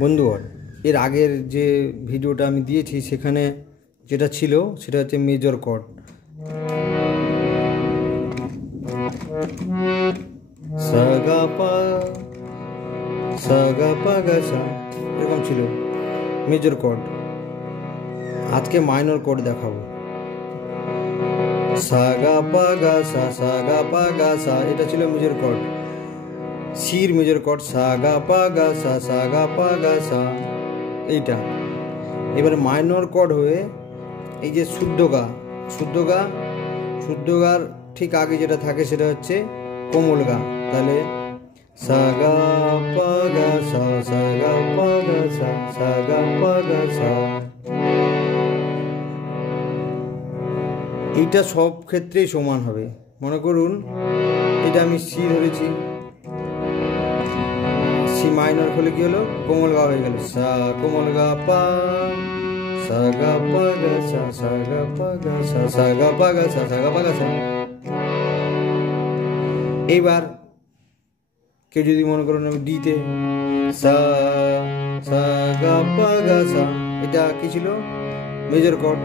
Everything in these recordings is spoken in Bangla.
বন্ধুগণ, এর আগের যে ভিডিওটা আমি দিয়েছি সেখানে যেটা ছিল সেটা হচ্ছে মেজর কর্ড। সা গা পা সা এরকম ছিল মেজর কর্ড। আজকে মাইনর কর্ড দেখাবো। সা গা পা গা সা এটা ছিল মেজর কর্ড, সির মেজর কর্ড। সা গা পা গা সা এইটা। এবারে মাইনর কর্ড হয়ে এই যে শুদ্ধ গার ঠিক আগে যেটা থাকে সেটা হচ্ছে কোমল গা। তাহলে সা গা পা গা সা গা পা গা সা গা পা গা সা। এইটা সব ক্ষেত্রেই সমান হবে। মনে করুন এটা আমি সি ধরেছি, সি মাইনর হলে কি হলো, কোমল গা হয়ে গেল। সা কোমল গা পা সা গা পা গা সা গা পা গা সা গা পা গা সা গা পা গা সা। এইবার কেউ যদি মনে করুন আমি ডিতে সা গা পা গা সা, এটা কি ছিল মেজর কর্ড।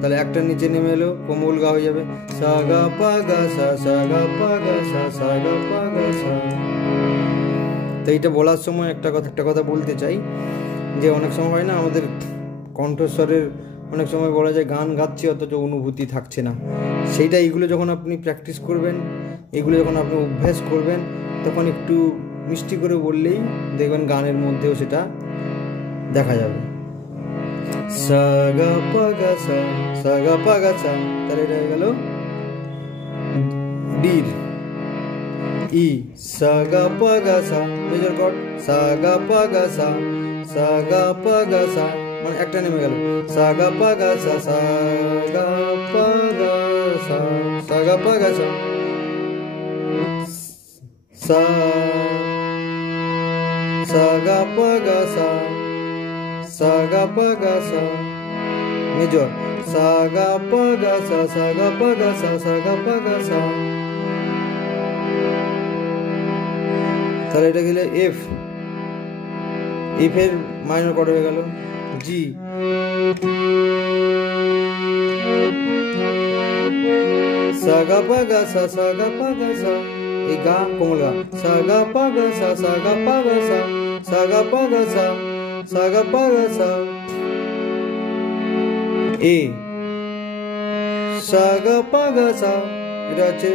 তাহলে একটা নিচে নেমে এলো, কোমল গা হয়ে যাবে। সা গা পা গা সা গা পা গা সা গা পা গা সা। তো এইটা বলার সময় একটা কথা বলতে চাই যে অনেক সময় হয় না আমাদের কণ্ঠস্বরের, অনেক সময় বলা যায় গান গাচ্ছি অথচ অনুভূতি থাকছে না। সেইটা এইগুলো যখন আপনি প্র্যাকটিস করবেন, এগুলো যখন আপনি অভ্যাস করবেন, তখন একটু মিষ্টি করে বললেই দেখবেন গানের মধ্যেও সেটা দেখা যাবে। সা গা পা গা সা গা পা গা সা। তাহলে এটা হয়ে গেল ডির ই। সা গা পা গা সা মেজর কর্ড। সা গা পা গা সা গা পা গা সা, মানে একটা নেমে গেল। সা গা পা গা সা গা পা গা সা গা পা গা সা। সা গা পা গা সা গা পা গা সা মেজর। সা গা পা গা সা গা পা গা সা গা পা গা সা। তাহলে এটা গেলে এফ, এর মাইনর কর্ড হয়ে গেল। জি সা গা পা গা সা গা পা গা সা, এই গা কোমল গা। সা গা পা গা সা গা পা গা সা গা পা গা সা গা পা গা সা। এ সা গা পা গা সা, এটা হচ্ছে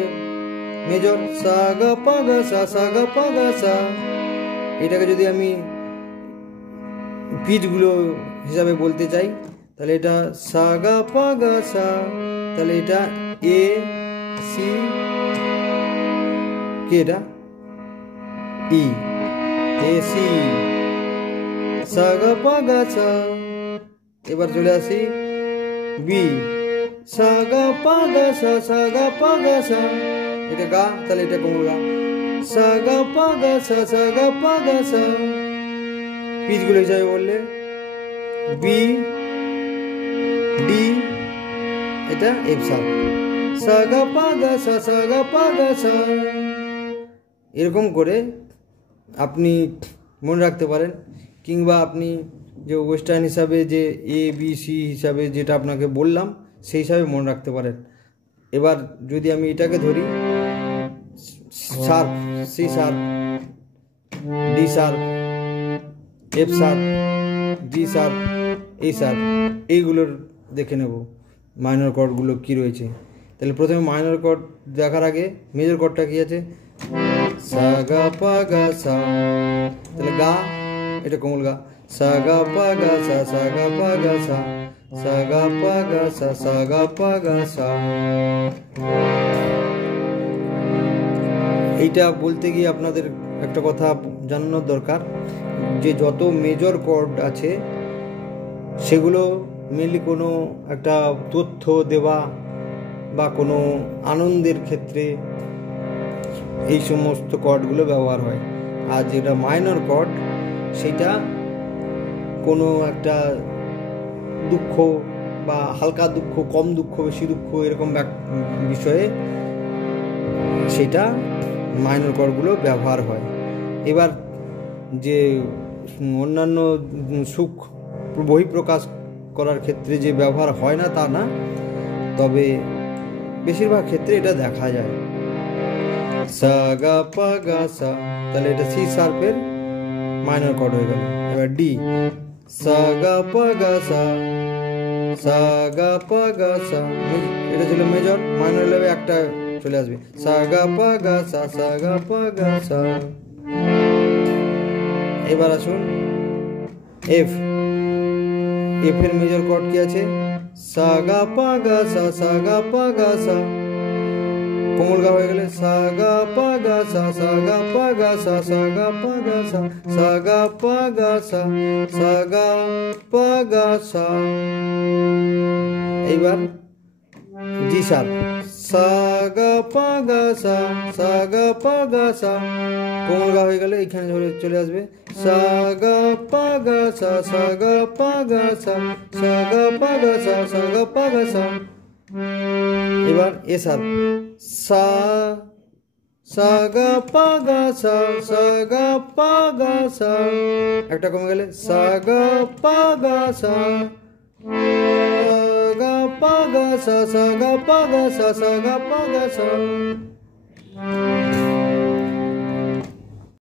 মেজর। সা গা পা গা সা গা পা গা সা। এটাকে যদি আমি পিচগুলো হিসাবে বলতে চাই তাহলে এটা সা গা পা গা সা। তাহলে এটা এ সি, কি এটা ই, এ সি সা গা পা গা সা। এবার চলে আসি বি, সা গা পা গা সা গা পা গা সা। এটা গা, তাহলে এটা কোমল গা। সা গা পা গা সা গা পা গা সা। পিচগুলো হিসাবে বললে বি ডি, এটা এফ শার্প। সা গা পা গা সা গা পা গা সা। এরকম করে আপনি মনে রাখতে পারেন, কিংবা আপনি যে ওয়েস্টার্ন হিসাবে যে এ বি সি হিসাবে যেটা আপনাকে বললাম সেই হিসাবে মনে রাখতে পারেন। এবার যদি আমি এটাকে ধরি, sharp, C sharp, D sharp, F sharp, G sharp, A sharp, এইগুলোর দেখে নেব মাইনর কর্ডগুলো কি রয়েছে। তাহলে প্রথমে মাইনর কর্ড দেখার আগে মেজর কর্ডটা কি আছে, সা গা পা গা সা। তাহলে গা, এটা কোমল গা। সা গা পা গা সা গা পা গা সা গা পা গা সা গা পা গা সা। এইটা বলতে গিয়ে আপনাদের একটা কথা জানানোর দরকার যে যত মেজর কর্ড আছে সেগুলো মেনলি কোনো একটা তথ্য দেওয়া বা কোনো আনন্দের ক্ষেত্রে এই সমস্ত কর্ডগুলো ব্যবহার হয়। আর যেটা মাইনর কর্ড সেটা কোনো একটা দুঃখ বা হালকা দুঃখ, কম দুঃখ, বেশি দুঃখ এরকম বিষয়ে সেটা মাইনর কর্ডগুলো ব্যবহার হয়। এবার যে অন্যান্য সুখ বহিঃপ্রকাশ করার ক্ষেত্রে যে ব্যবহার হয় না তা না, তবে বেশিরভাগ ক্ষেত্রে এটা দেখা যায়। সা গা পা গা সা, তাহলে এটা সি শার্পের মাইনর কর্ড হয়ে গেল। এবার ডি, সা গা পা গা সা, সা গা পা গা সা, এটা ছিল মেজর। মাইনর লেভেলে একটা চলে আসবে, সা গা পা গা সা, সা গা পা গা সা। এবার আসুন এফ, এফ এর মেজর কর্ড কি আছে? সা গা পা গা সা, সা গা পা গা সা। কোমল গা হয়ে গেলে সা গা পা গা সা, সা গা পা গা সা, সা গা পা গা সা, সা গা পা গা সা, সা গা পা গা সা। এইবার জি শার্প, সা গা পা গা সা, সা গা পা গা সা। কোমল গা হয়ে গেলে এখানে চলে আসবে সা গা পা গা সা, সা গা পা গা সা, সা গা পা গা সা, সা গা পা গা সা। এবার এ শার্প, সা, সা গা পা গা সা, সা গা পা গা সা। একটা কমে গেলে সা গা পা গা সা, সা গা পা গা সা, সা গা পা গা সা, সা গা পা গা সা।